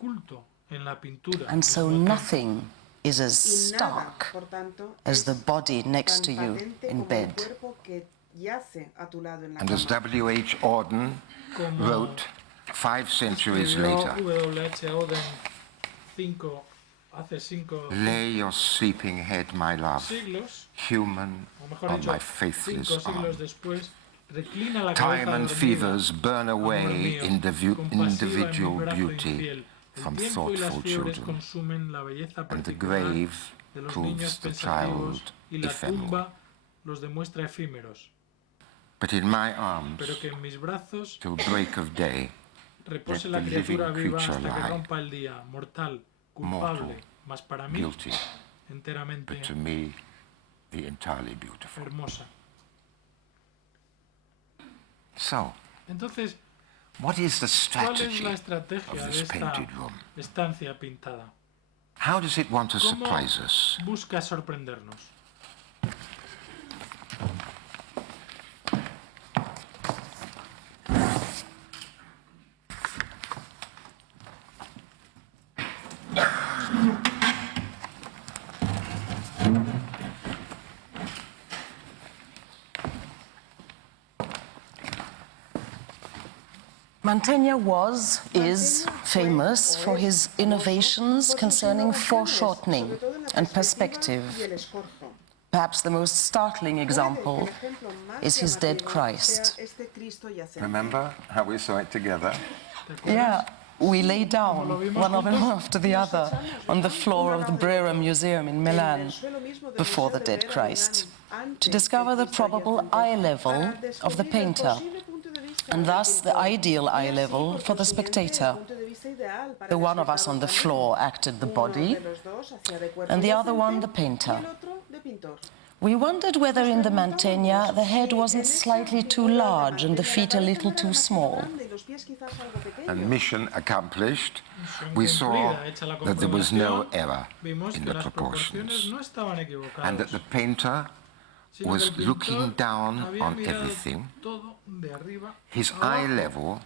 oculto en la pintura. And so nothing is as stark as the body next to you in bed. And as W.H. Auden wrote 5 centuries later, lay your sleeping head, my love, human, on my faithless arm. Time and fevers burn away individual beauty from thoughtful children, and the grave proves the child ephemeral. But in my arms, till break of day, let the living creature lie, mortal, guilty, but to me, the entirely beautiful. So, Entonces, what is the ¿cuál es strategy la estrategia of de this esta painted room? estancia pintada? How does it want to ¿Cómo surprise us? busca sorprendernos? Mantegna is famous for his innovations concerning foreshortening and perspective. Perhaps the most startling example is his dead Christ. Remember how we saw it together? Yeah, we lay down, one of them after the other, on the floor of the Brera Museum in Milan before the dead Christ, to discover the probable eye level of the painter, and thus the ideal eye level for the spectator. The one of us on the floor acted the body, and the other one the painter. We wondered whether in the Mantegna the head wasn't slightly too large and the feet a little too small. And mission accomplished, we saw that there was no error in the proportions, and that the painter was looking down on everything, his eye level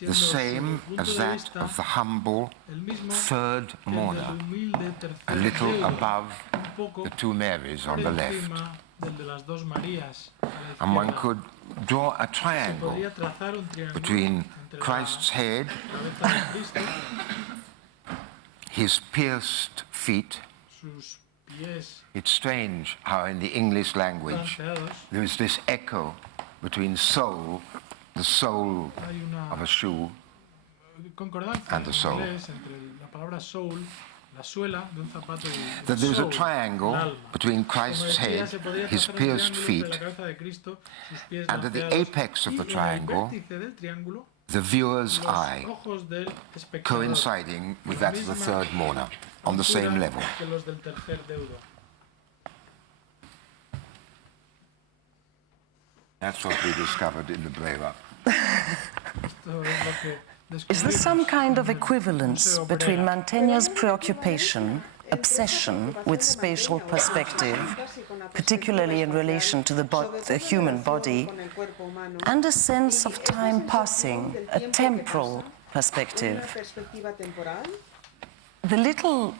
the same as that of the humble third mourner, a little above the two Marys on the left. And one could draw a triangle between Christ's head, his pierced feet. It's strange how in the English language there is this echo between soul, the sole of a shoe, and the soul. That there's a triangle between Christ's head, his pierced feet, and at the apex of the triangle, the viewer's eye, coinciding with that of the third mourner, on the same level. That's what we discovered in the Brera. Is there some kind of equivalence between Mantegna's preoccupation, obsession with spatial perspective, particularly in relation to the human body, and a sense of time passing, a temporal perspective? The little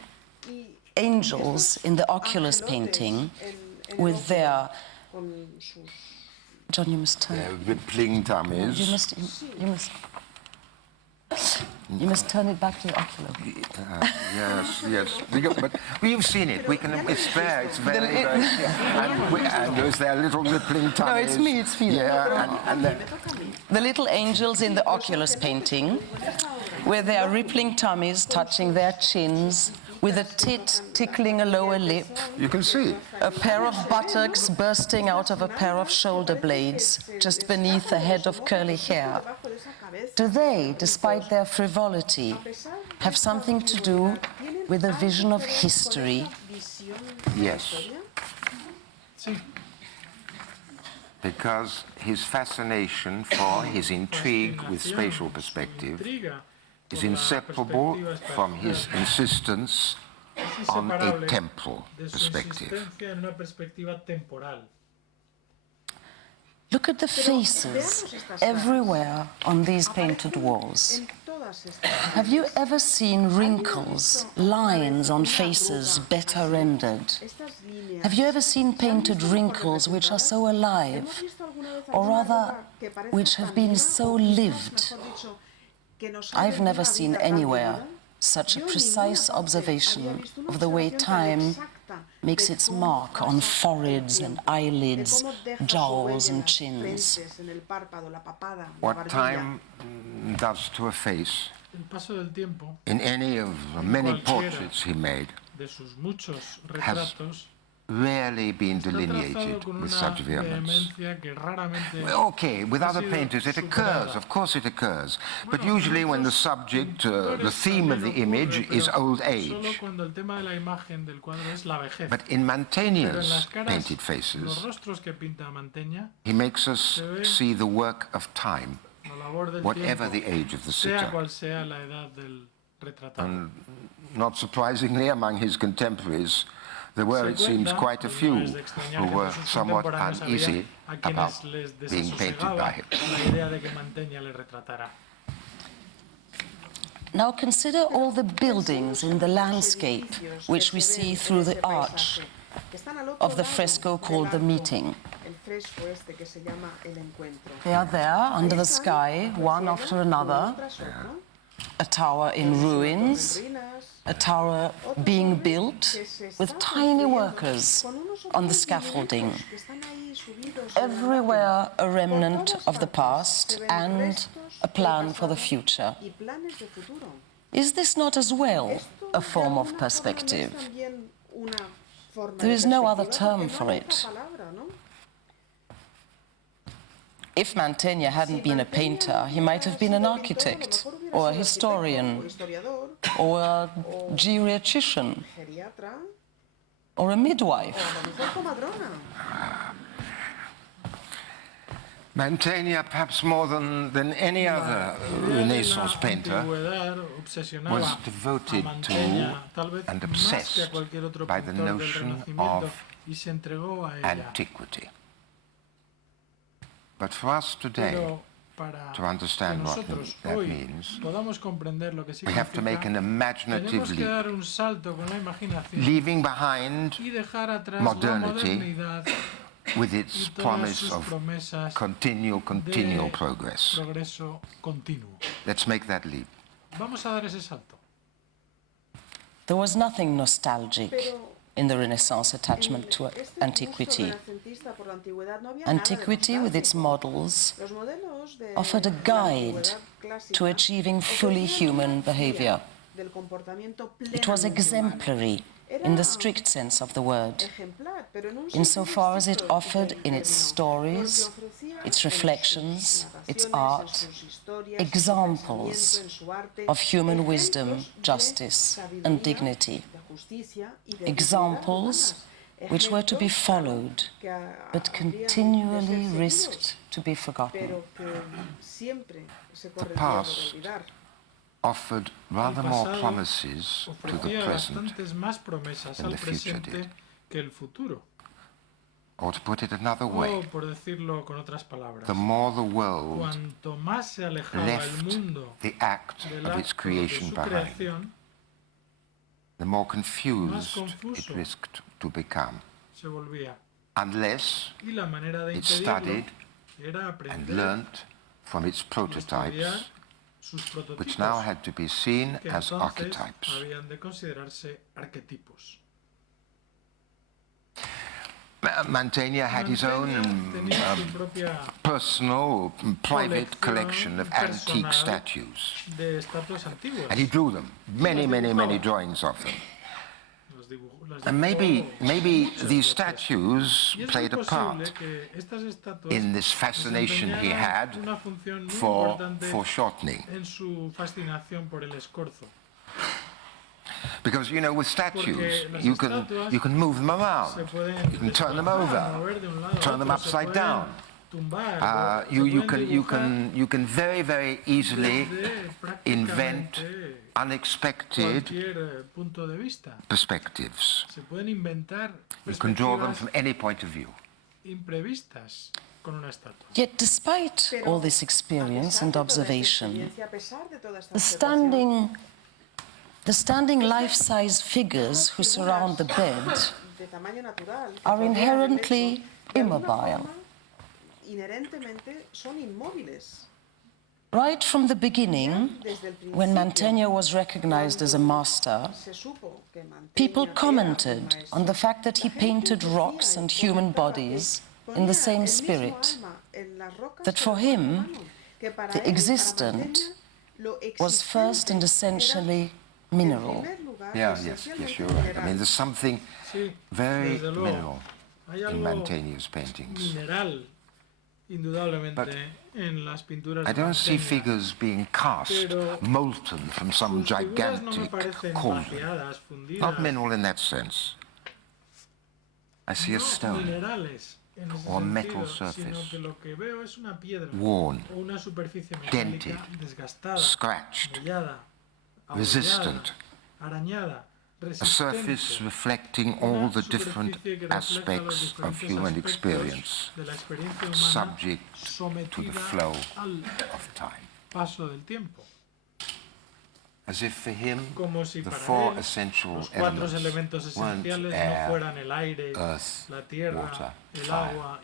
angels in the Oculus painting, with their... John, you must turn. Their rippling tummies. You must turn it back to the oculus. Yes. But we've seen it. It's there. It's very, very clear. And there's their little rippling tummies. No, it's me. Yeah, and the little angels in the Oculus painting, with their rippling tummies touching their chins, with a tit tickling a lower lip. You can see. A pair of buttocks bursting out of a pair of shoulder blades, just beneath a head of curly hair. Do they, despite their frivolity, have something to do with a vision of history? Yes. Because his fascination for, his intrigue with spatial perspective is inseparable from his insistence on a temporal perspective. Look at the faces everywhere on these painted walls. Have you ever seen wrinkles, lines on faces better rendered? Have you ever seen painted wrinkles which are so alive, or rather, which have been so lived? I've never seen anywhere such a precise observation of the way time makes its mark on foreheads and eyelids, jowls and chins. What time does to a face, El paso del tiempo, in any of the many portraits he made, de sus muchos has retratos, rarely been está delineated trazado con with una such vehemence. vehemencia que raramente Okay, with ha other sido painters it occurs, superada. of course it occurs, but Bueno, usually when the otros subject, the pintores theme of también the image ocurre, is pero old solo age. cuando el tema de la imagen del cuadro es la vejez. But in Pero en Mantegna's las caras, painted los faces, rostros que pinta Mantegna, he makes us se ve see the work of time, la labor del whatever tiempo, the age of the sea sitter. cual sea la edad del retratado. And not surprisingly, among his contemporaries, there were, it seems, quite a few who were somewhat uneasy about being painted by him. La idea de que Mantegna le retratara. Now consider all the buildings in the landscape which we see through the arch of the fresco called The Meeting. They are there under the sky, one after another, a tower in ruins, a tower being built with tiny workers on the scaffolding. Everywhere a remnant of the past and a plan for the future. Is this not as well a form of perspective? There is no other term for it. If Mantegna hadn't been a painter, he might have been an architect, or a historian, or a geriatrician, or a midwife. Mantegna, perhaps more than any other Renaissance painter, was devoted to and obsessed by the notion of antiquity. But for us today, to understand what that means, we have to make an imaginative leap, leaving behind modernity with its promise of continual progress. Let's make that leap. There was nothing nostalgic in the Renaissance attachment to antiquity. Antiquity, with its models, offered a guide to achieving fully human behavior. It was exemplary in the strict sense of the word, insofar as it offered in its stories, its reflections, its art, examples of human wisdom, justice, and dignity. Examples which were to be followed, but continually risked to be forgotten. The past offered rather more promises to the present than the future did. Or to put it another way, the more the world left the act of its creation behind, the more confused it risked to become, unless it studied and learnt from its prototypes, which now had to be seen as archetypes. Mantegna had his own personal, private collection of antique statues, and he drew them, many drawings of them. And maybe these statues played a part in this fascination he had for foreshortening. Because, you know, with statues, you can move them around, you can turn them over, turn them upside down. You can very easily invent unexpected perspectives. You can draw them from any point of view. con una estatua. Yet despite all this experience and observation, the standing life-size figures who surround the bed are inherently immobile. Right from the beginning, when Mantegna was recognized as a master, people commented on the fact that he painted rocks and human bodies in the same spirit, that for him, the existent was first and essentially mineral. Yes, you're right. I mean, there's something very mineral in Mantegna's paintings. But I don't see figures being cast, molten from some gigantic cauldron. Not mineral in that sense. I see a stone or a metal surface, worn, dented, scratched, resistant, a surface reflecting all the different aspects of human experience, subject to the flow of time. As if for him, the four essential elements weren't air, earth, water, fire,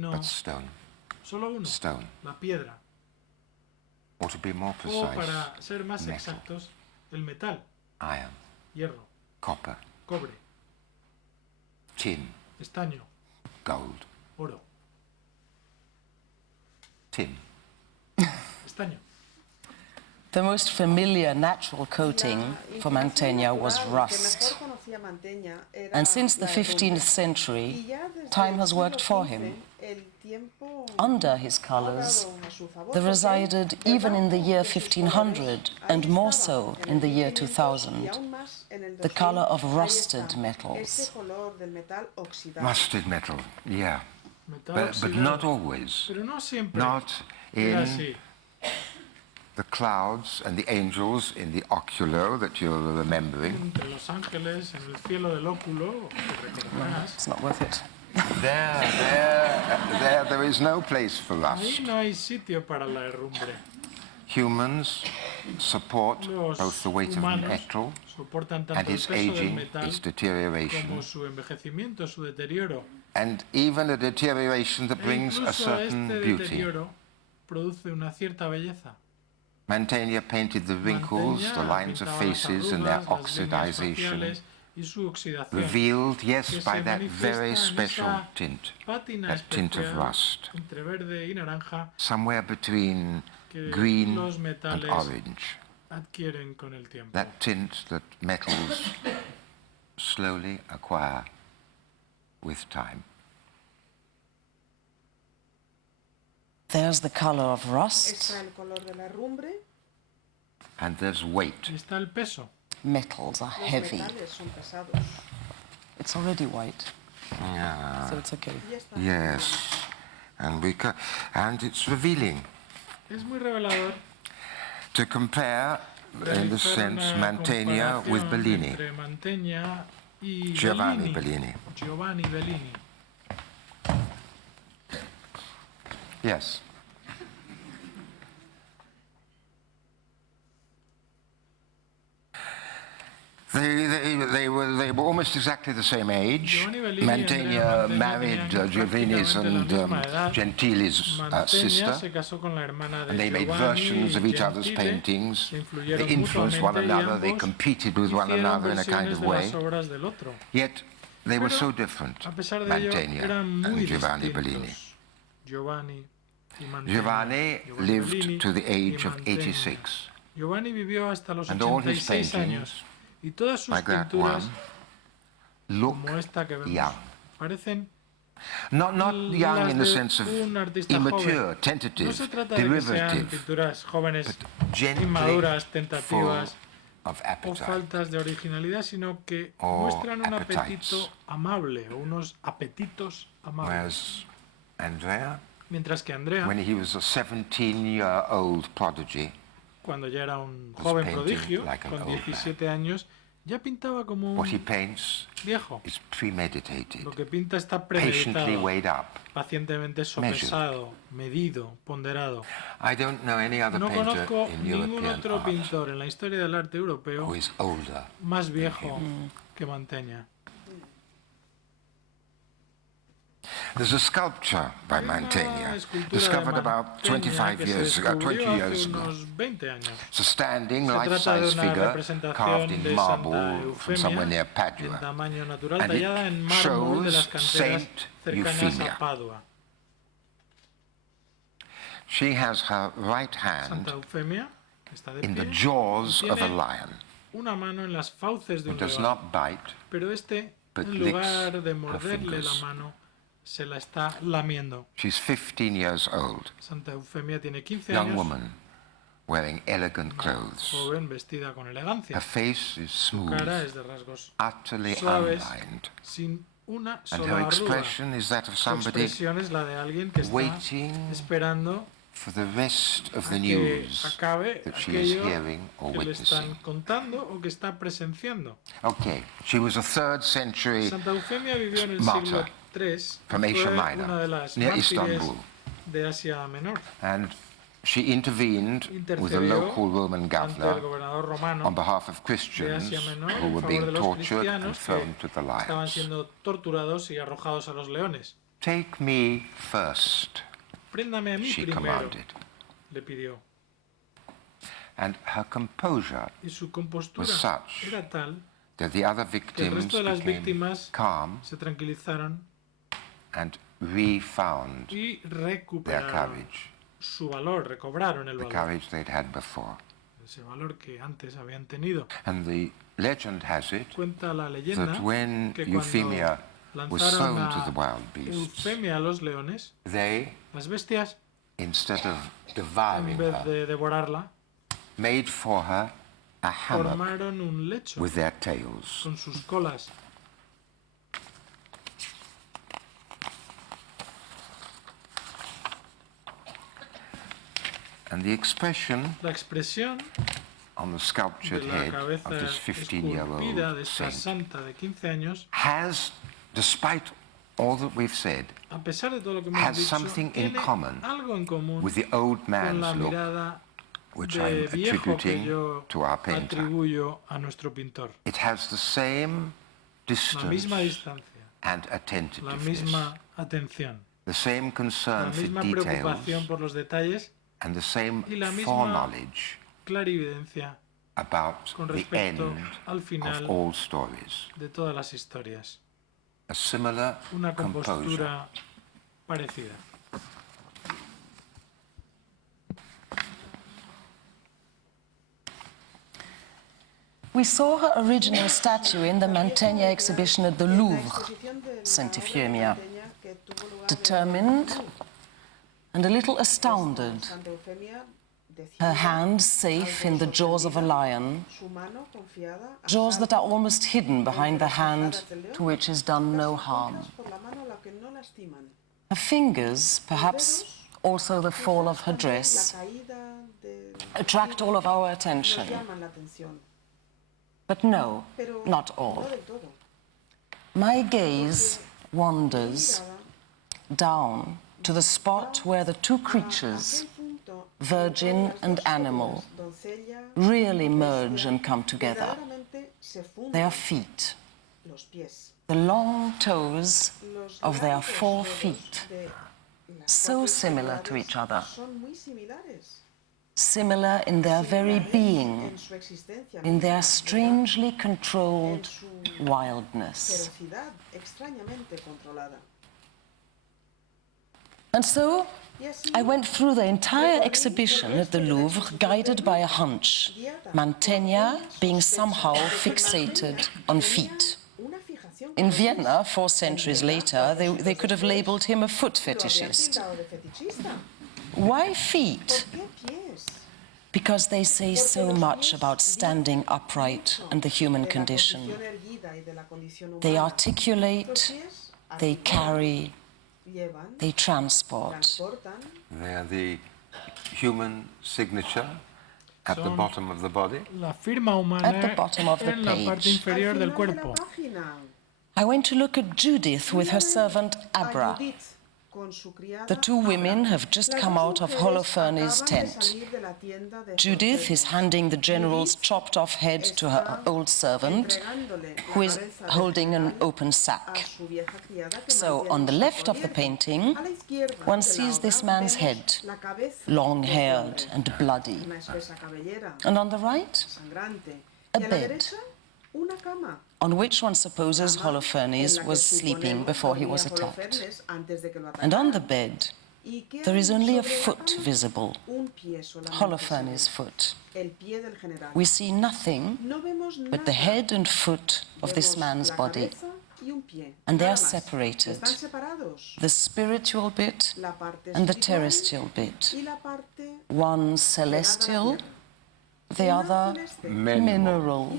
but stone. Stone. Or to be more precise, metal. Iron, hierro, copper, cobre, tin, estaño, gold, oro, tin, estaño. The most familiar natural coating for Mantegna was rust. And since the 15th century, time has worked for him. Under his colors, there resided, even in the year 1500, and more so in the year 2000, the color of rusted metals. Rusted metal, yeah. But not always. Not in the clouds and the angels in the oculo that you're remembering. It's not worth it. There is no place for rust. Humans support both the weight of metal and its aging, its deterioration, and even a deterioration that brings a certain beauty. Mantegna painted the wrinkles, the lines of faces and their oxidization, revealed, yes, by that very special tint, that tint of rust, somewhere between green and orange, that tint that metals slowly acquire with time. There's the color of rust. And there's weight. Metals are heavy. It's already white, so it's okay. Yes, and it's revealing. To compare, in the sense, Mantegna with Bellini, Giovanni Bellini. Yes. They were almost exactly the same age. Mantegna married Giovanni's and Gentili's sister, and they made versions of each other's paintings. They influenced one another, they competed with one another in a kind of way. Yet they were so different, Mantegna and Giovanni Bellini. Giovanni lived to the age of 86, and all his paintings, like that one, look young. Not young in the sense of immature, tentative, derivative, but gently full of appetite, or appetites. Whereas Andrea, when he was a 17-year-old prodigy, cuando ya era un joven prodigio, con 17 años, Ya pintaba como What he un paints viejo. is premeditated, Lo que pinta está patiently premeditado, weighed up. pacientemente sopesado, medido, ponderado. I don't know any other No painter conozco in ningún European otro art pintor en la historia del arte europeo who is older más than viejo him. que Mantegna. There's a sculpture by Hay una Mantegna escultura de discovered about Mantegna 25 que se years ago, 20 descubrió hace years ago. unos 20 años. It's a standing Se trata de life-size una figure carved representación in de Santa marble from somewhere Eufemia near en Padua. tamaño natural, And it tallada en mármol de las shows canteras Saint cercanas Euphemia. a Padua. She has her right Santa hand Eufemia está de in the pie jaws y of a tiene lion. una mano en las fauces de It un does león, not bite, pero este, but en licks lugar de her morderle la fingers. mano, se la está lamiendo. She's 15 years old, Santa Eufemia tiene 15 young años, woman wearing elegant clothes. joven, vestida con elegancia. Her face is Su smooth, cara es de rasgos utterly suaves, unlined, sin una and her sola arruga. expression is that of Su somebody expresión es la de alguien que está waiting esperando for the rest of the a que news acabe that she is aquello hearing or que le están witnessing. contando o que está presenciando. Okay, she was a 3rd century Santa Eufemia vivió en el martyr siglo III, from Asia fue Minor, una de las near mártires Istanbul. de Asia Menor. And she intervened with the Intercedió local Roman ante el governor gobernador romano on behalf of de Christians Asia Menor who en were favor being de los tortured and cristianos thrown to the que estaban lions. siendo torturados y arrojados a los leones. Take me first, Préndame a mí she primero, commanded. le pidió. And her composure Y su compostura was such era tal that the other que el victims resto de las became víctimas calm se tranquilizaron and refound y their recuperaron courage, su valor, recobraron el the valor, courage they'd had before. ese valor que antes habían tenido. And the legend has it Cuenta la leyenda that when que Euphemia cuando was lanzaron thrown to a the wild beasts, Eufemia a los leones, they, las bestias, instead of en devouring vez her, de devorarla, made for her a hammock formaron un lecho with their tails. con sus colas. And the expression La expresión on the de sculptured la head cabeza of this esculpida 15-year-old de esta saint santa de 15 años, has, despite all that we've said, a pesar de todo lo que hemos has dicho, something in tiene common algo en común with the old con la man's look, mirada which de I'm viejo que attributing yo to our painter. atribuyo a nuestro pintor. It has the same La distance misma distancia, and la attentiveness, misma atención, the same la concern for misma details, preocupación por los detalles and the same y la misma foreknowledge clarividencia about con the respecto end al final of all stories. de todas las historias. A similar Una composure. compostura parecida. We saw her original statue in the Mantegna exhibition at the Louvre, Saint Euphemia, determined and a little astounded, her hand safe in the jaws of a lion, jaws that are almost hidden behind the hand to which is done no harm. Her fingers, perhaps also the fall of her dress, attract all of our attention. But no, not all. My gaze wanders down to the spot where the two creatures, virgin and animal, really merge and come together. Their feet, the long toes of their 4 feet, so similar to each other, similar in their very being, in their strangely controlled wildness. And so I went through the entire exhibition at the Louvre, guided by a hunch, Mantegna being somehow fixated on feet. In Vienna, 4 centuries later, they could have labeled him a foot fetishist. Why feet? Because they say so much about standing upright and the human condition. They articulate, they carry, they transport. They are the human signature at the Son bottom of the body. la firma humana At the bottom of the en la parte page. inferior del cuerpo. I went to look at Judith with her servant Abra. The two women have just come out of Holofernes' tent. Judith is handing the general's chopped-off head to her old servant, who is holding an open sack. So, on the left of the painting, one sees this man's head, long-haired and bloody. And on the right, a bed, on which one supposes Holofernes was sleeping before he was attacked. And on the bed, there is only a foot visible, Holofernes' foot. We see nothing but the head and foot of this man's body, and they are separated, the spiritual bit and the terrestrial bit, one celestial, the other mineral.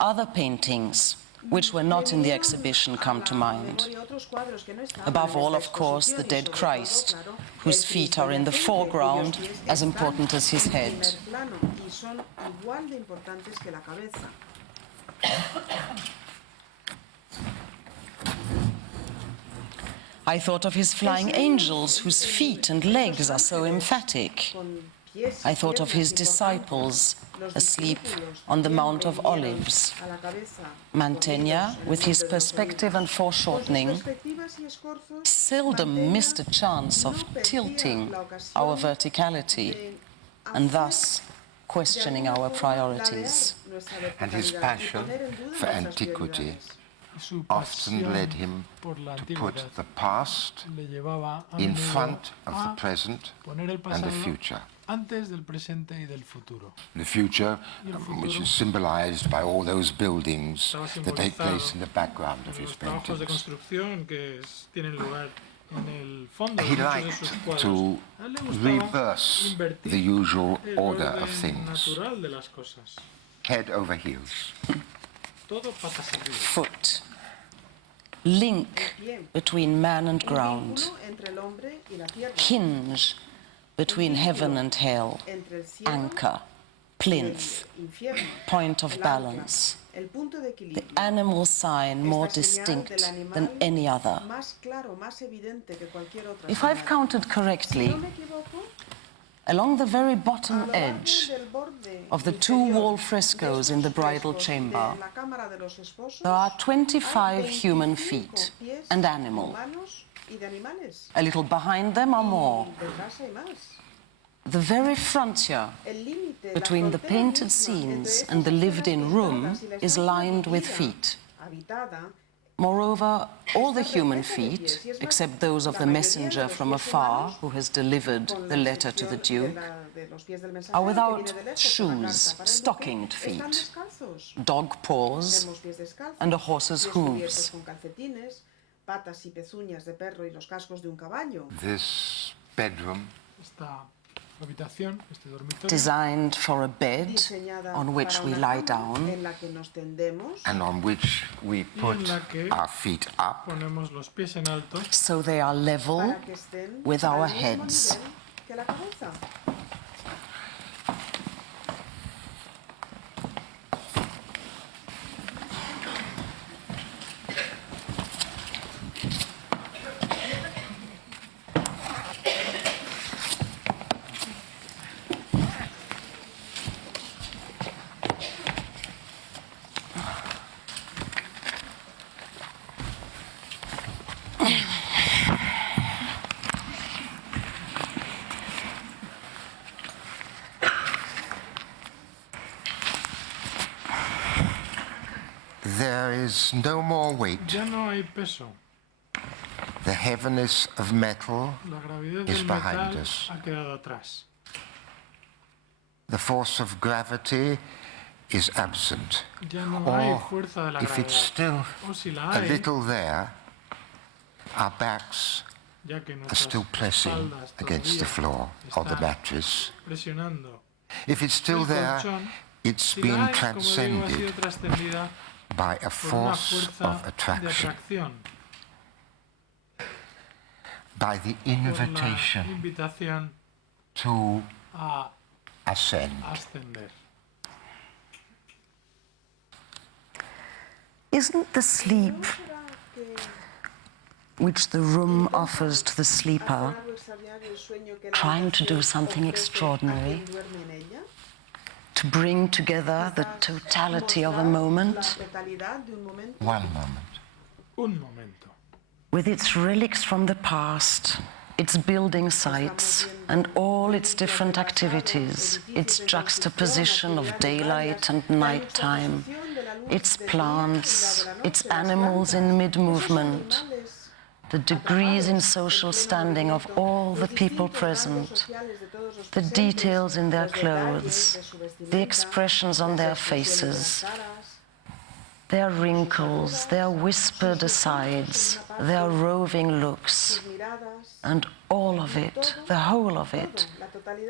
Other paintings, which were not in the exhibition, come to mind. Above all, of course, the dead Christ, whose feet are in the foreground, as important as his head. I thought of his flying angels, whose feet and legs are so emphatic. I thought of his disciples, asleep on the Mount of Olives. Mantegna, with his perspective and foreshortening, seldom missed a chance of tilting our verticality and thus questioning our priorities. And his passion for antiquity often led him to put the past in front of the present and the future. Antes del presente y del futuro. The future, which is symbolized by all those buildings that take place in the background of his paintings. He liked to reverse the usual order of things. Head over heels. Foot. Link between man and ground. Hinge between heaven and hell. Anchor. Plinth. Point of balance. The animal sign more distinct than any other. If I've counted correctly, along the very bottom edge of the two wall frescoes in the bridal chamber, there are 25 human feet and animal. A little behind them are more. The very frontier between the painted scenes and the lived-in room is lined with feet. Moreover, all the human feet, except those of the messenger from afar who has delivered the letter to the Duke, are without shoes, stockinged feet, dog paws, and a horse's hooves. This bedroom, designed for a bed on which we lie down and on which we put our feet up, so they are level with our heads. there is no more weight. Ya no hay peso. The heaviness of metal La gravidez is del behind metal us. ha quedado atrás. The force of gravity is absent. Ya no hay Or fuerza de la if it's gravedad. still O si la a hay, little there, our backs ya que are nuestras still pressing espaldas against the todavía floor or the están mattress. presionando If it's still el there, colchón, it's si been la hay, como digo, ha transcended sido trascendida by a por una force fuerza of de attraction, atracción, by the por la invitation invitación to a a ascend. ascender. Isn't the sleep which the room offers to the sleeper trying to do something extraordinary? To bring together the totality of a moment? One moment. Un momento. With its relics from the past, its building sites, and all its different activities, its juxtaposition of daylight and nighttime, its plants, its animals in mid-movement, the degrees in social standing of all the people present, the details in their clothes, the expressions on their faces, their wrinkles, their whispered asides, their roving looks, and all of it, the whole of it,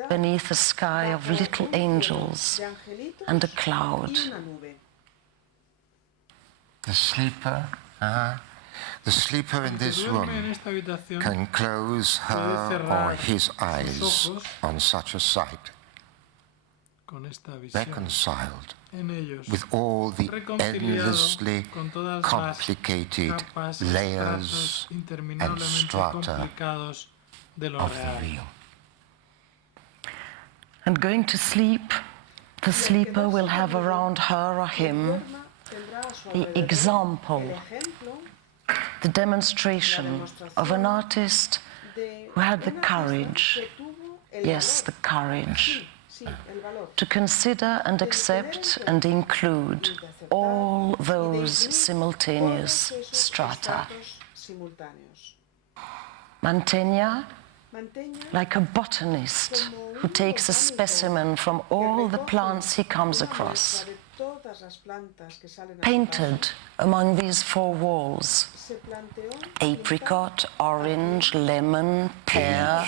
beneath a sky of little angels and a cloud. The sleeper in this room can close her or his eyes on such a sight, reconciled with all the endlessly complicated layers and strata of the real. And going to sleep, the sleeper will have around her or him the example, the demonstration of an artist who had the courage, yes, the courage, to consider and accept and include all those simultaneous strata. Mantegna, like a botanist who takes a specimen from all the plants he comes across, painted among these four walls: apricot, orange, lemon, pear,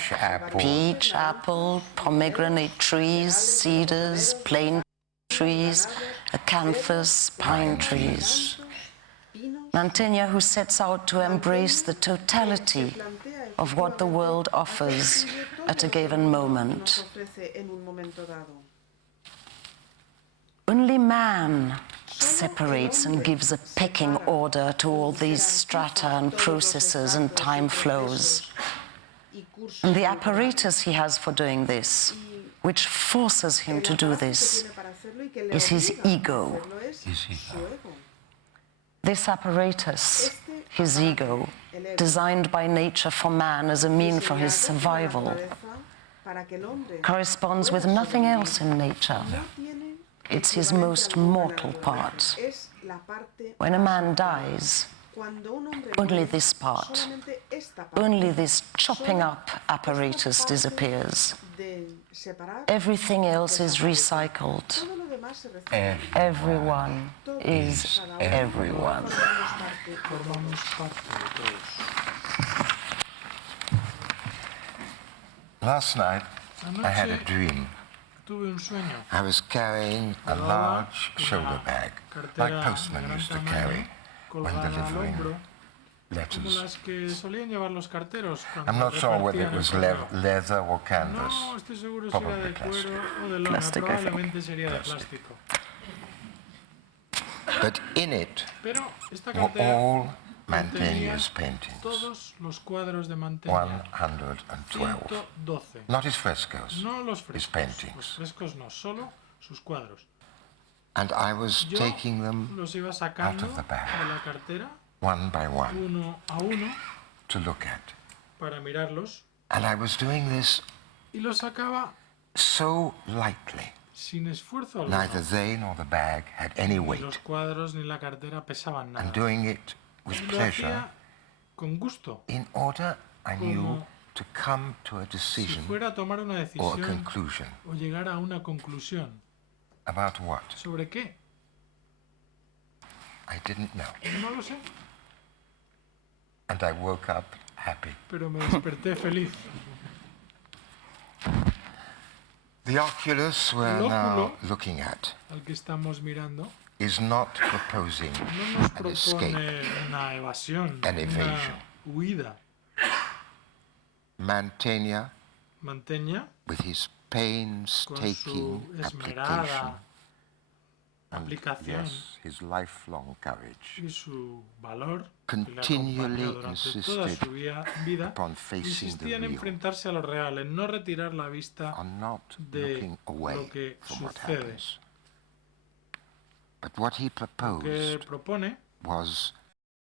peach, apple, pomegranate trees, cedars, plane trees, acanthus, pine trees. Mantegna, who sets out to embrace the totality of what the world offers at a given moment. Only man separates and gives a pecking order to all these strata and processes and time flows. And the apparatus he has for doing this, which forces him to do this, is his ego. This apparatus, his ego, designed by nature for man as a mean for his survival, corresponds with nothing else in nature. It's his most mortal part. When a man dies, only this part, only this chopping up apparatus disappears. Everything else is recycled. Everyone is everyone. Last night, I had a dream. I was carrying a large shoulder bag, like postmen used to carry when delivering letters. I'm not sure whether it was leather or canvas. Probably plastic. Plastic, I think. But in it were all Mantegna's paintings. 112. Not his frescoes, his paintings. And I was taking them out of the bag, one by one, to look at. And I was doing this so lightly. Neither they nor the bag had any weight. I'm doing it with pleasure, in order, I knew, to come to a decision or a conclusion. About what? ¿Sobre qué? I didn't know. No lo sé. And I woke up happy. Pero me desperté feliz. The oculus we're now looking at Al que estamos mirando is not proposing no nos an escape, propone una evasión, an evasion. una huida. Mantegna, Mantegna, with his painstaking application, and aplicación yes, his lifelong courage, y su valor continually que le durante toda insisted su vida, upon facing the insistía en real, enfrentarse a lo real, en no retirar la vista on not de looking away lo que from what sucede. happens. But what he Lo que proposed propone was